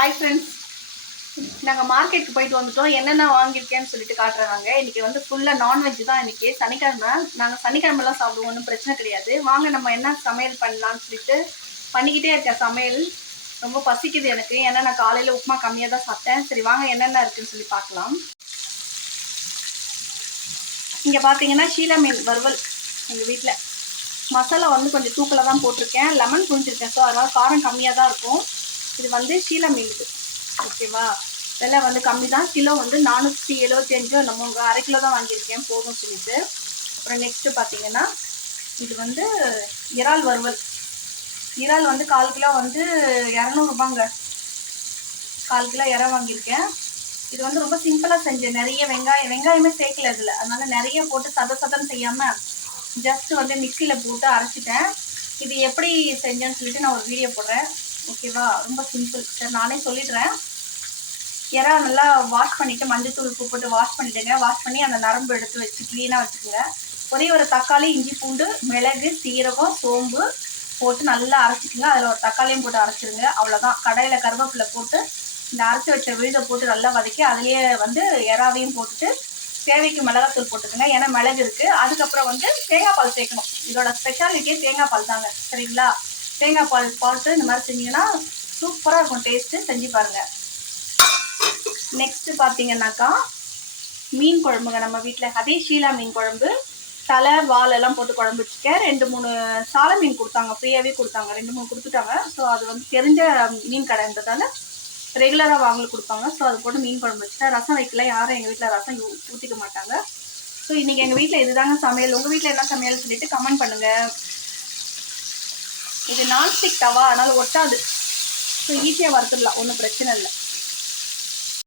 Hi friends, நாங்கள் மார்க்கெட்டுக்கு போயிட்டு வந்துட்டோம். என்னென்ன வாங்கியிருக்கேன்னு சொல்லிட்டு காட்டுறாங்க. இன்றைக்கி வந்து ஃபுல்லாக நான்வெஜ் தான். இன்றைக்கி சனிக்கிழமை. நாங்கள் சனிக்கிழமெல்லாம் சாப்பிடுவோம், ஒன்றும் பிரச்சனை கிடையாது. வாங்க நம்ம என்ன சமையல் பண்ணலான்னு சொல்லிட்டு பண்ணிக்கிட்டே இருக்கேன் சமையல். ரொம்ப பசிக்குது எனக்கு, ஏன்னா நான் காலையில் உப்புமா கம்மியாக தான் சாப்பிட்டேன். சரி வாங்க என்னென்ன இருக்குதுன்னு சொல்லி பார்க்கலாம். இங்கே பார்த்தீங்கன்னா ஷீலா மீன் வறுவல் எங்கள் வீட்டில். மசாலா வந்து கொஞ்சம் தூக்கில் தான் போட்டிருக்கேன், லெமன் புரிஞ்சிருக்கேன். ஸோ அதனால் காரம் கம்மியாக தான் இருக்கும். இது வந்து ஷீலா மீன் இது, ஓகேவா? விலை வந்து கம்மி தான். கிலோ வந்து 475 நம்ம அரை கிலோ தான் வாங்கியிருக்கேன், போதும் சொல்லிட்டு. அப்புறம் நெக்ஸ்ட்டு பார்த்தீங்கன்னா இது வந்து இறால் வறுவல். இறால் வந்து 1/4 கிலோ வந்து 200 ரூபாங்க. 1/4 கிலோ இறா வாங்கியிருக்கேன். இது வந்து ரொம்ப சிம்பிளாக செஞ்சேன். நிறைய வெங்காயமே சேர்க்கல இதில், அதனால நிறைய போட்டு சதன்னு செய்யாமல் ஜஸ்ட் வந்து மிக்சியில் போட்டு அரைச்சிட்டேன். இது எப்படி செஞ்சேன்னு சொல்லிட்டு நான் ஒரு வீடியோ போடுறேன், ஓகேவா? ரொம்ப சிம்பிள். சரி நானே சொல்லிடுறேன். இறா நல்லா வாஷ் பண்ணிவிட்டு மஞ்சத்தூள் உப்பு போட்டு வாஷ் பண்ணிவிடுங்க. வாஷ் பண்ணி அந்த நரம்பு எடுத்து வச்சு க்ளீனாக வச்சுக்கோங்க. ஒரே ஒரு தக்காளி, இஞ்சி பூண்டு, மிளகு, சீரகம், சோம்பு போட்டு நல்லா அரைச்சிக்கோங்க. அதில் ஒரு தக்காளியும் போட்டு அரைச்சிருங்க. அவ்வளோதான். கடாயில் கருவேப்பிலை போட்டு இந்த அரைச்சி வச்ச விழுதை போட்டு நல்லா வதக்கி அதுலேயே வந்து இறாவையும் போட்டுட்டு தேவைக்கு மிளகாத்தூள் போட்டுக்கோங்க, ஏன்னா மிளகு இருக்குது. அதுக்கப்புறம் வந்து தேங்காய் பால் சேர்க்கணும். இதோட ஸ்பெஷாலிட்டியே தேங்காய் பால் தாங்க, சரிங்களா? தேங்காய் பால் போட்டு இந்த மாதிரி செஞ்சீங்கன்னா சூப்பராக இருக்கும் டேஸ்ட்டு. செஞ்சு பாருங்கள். நெக்ஸ்ட்டு பார்த்தீங்கன்னாக்கா மீன் குழம்புங்க நம்ம வீட்டில். அதே ஷீலா மீன் குழம்பு. தலை வால் எல்லாம் போட்டு குழம்பு வச்சுருக்கேன். 2-3 சாலை மீன் கொடுத்தாங்க, ஃப்ரீயாகவே கொடுத்தாங்க. 2-3 கொடுத்துட்டாங்க. ஸோ அது வந்து தெரிஞ்ச மீன் கடைன்றதால ரெகுலராக வாங்கி கொடுப்பாங்க. ஸோ அது போட்டு மீன் குழம்பு வச்சுட்டேன். ரசம் வைக்கல, யாரும் எங்கள் வீட்டில் ரசம் ஊற்றிக்க மாட்டாங்க. ஸோ இன்றைக்கி எங்கள் வீட்டில் இதுதாங்க சமையல். உங்கள் வீட்டில் என்ன சமையல் சொல்லிட்டு கமெண்ட் பண்ணுங்கள். இது நான்ஸ்டிக் தவா, அதனால் ஒட்டாது. ஸோ ஈஸியாக வறுத்துடலாம், ஒன்றும் பிரச்சனை இல்லை.